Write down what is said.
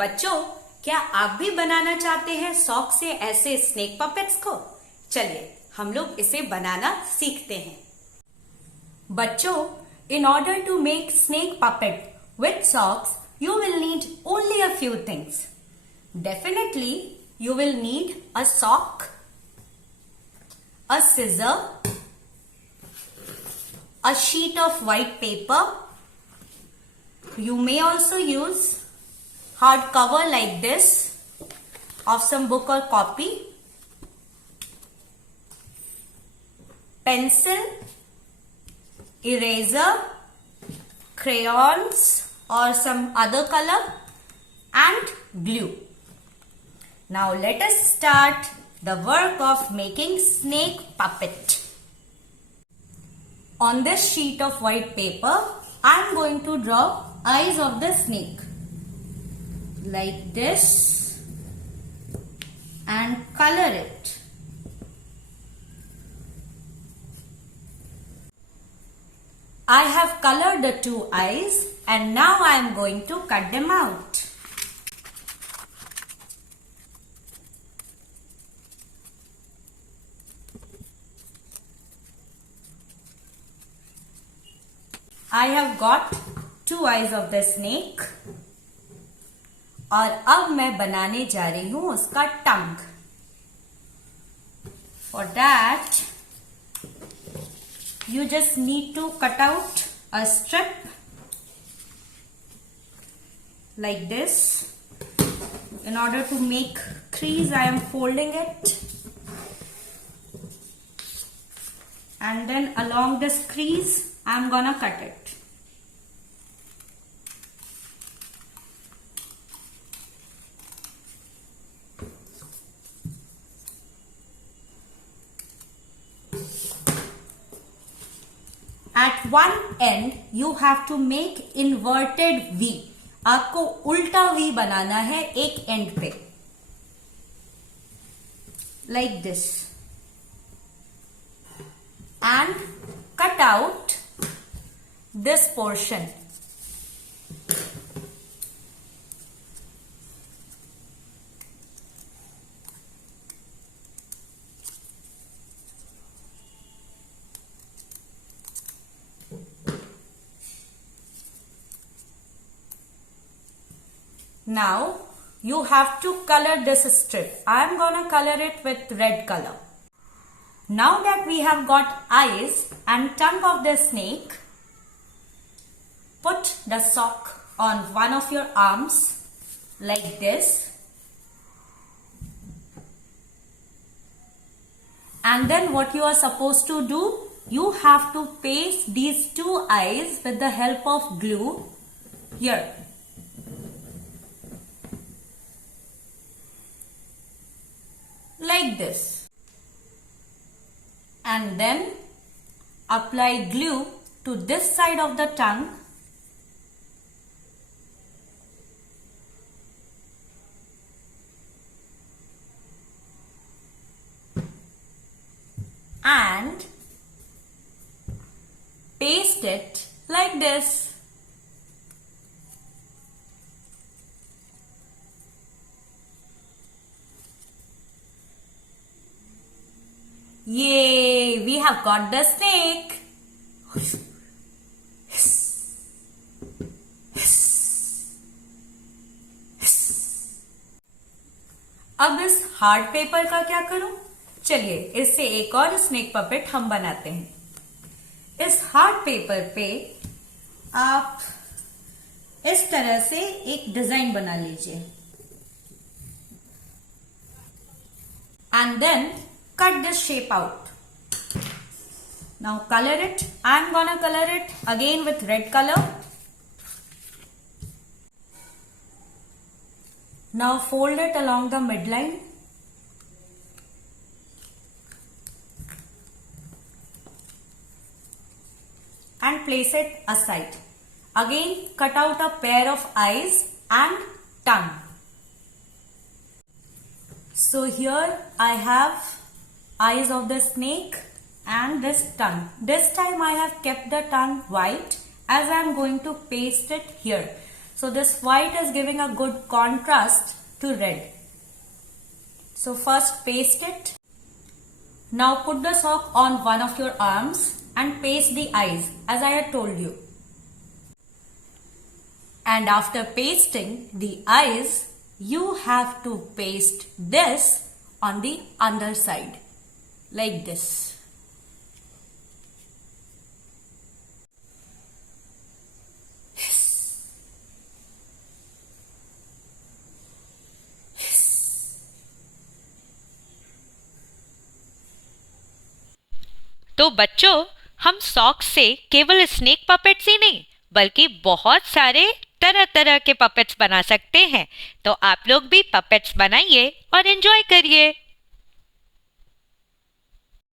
बच्चों, क्या आप भी बनाना चाहते हैं शौक से ऐसे स्नेक पपेट्स को? चलिए हम लोग इसे बनाना सीखते हैं। बच्चों, in order to make snake puppet with socks, you will need only a few things. Definitely, you will need a sock, a scissor, a sheet of white paper. You may also use hard cover like this of some book or copy, pencil, eraser, crayons or some other color, and glue. Now let us start the work of making snake puppet. On this sheet of white paper, I am going to draw eyes of the snake like this and color it. I have colored the two eyes and now I am going to cut them out. I have got two eyes of the snake और अब मैं बनाने जा रही हूं उसका टंग. For that, you just need to cut out a strip like this. In order to make crease, I am folding it, and then along this crease I am gonna cut it. At one end you have to make inverted V. आपको उल्टा V बनाना है एक and पे, like this, and cut out this portion. Now you have to color this strip. I am gonna color it with red color. Now that we have got eyes and tongue of the snake, put the sock on one of your arms like this, and then what you are supposed to do, you have to paste these two eyes with the help of glue here. Like this, and then apply glue to this side of the tongue and paste it like this. Yay! We have got the snake. अब इस hard paper का क्या करूं? चलिए इससे एक और snake puppet हम बनाते हैं. इस हार्ड पेपर पे आप इस तरह से एक डिजाइन बना लीजिए and then cut this shape out. Now color it. I am gonna color it again with red color. Now fold it along the midline and place it aside. Again cut out a pair of eyes and tongue. So here I have eyes of the snake and this tongue. This time I have kept the tongue white as I am going to paste it here. So this white is giving a good contrast to red. So first paste it. Now put the sock on one of your arms and paste the eyes as I had told you. And after pasting the eyes, you have to paste this on the underside like this. तो बच्चों, हम socks से केवल snake puppets ही नहीं बल्कि बहुत सारे तरह तरह के पपेट्स बना सकते हैं। तो आप लोग भी पपेट्स बनाइए और एंजॉय करिए।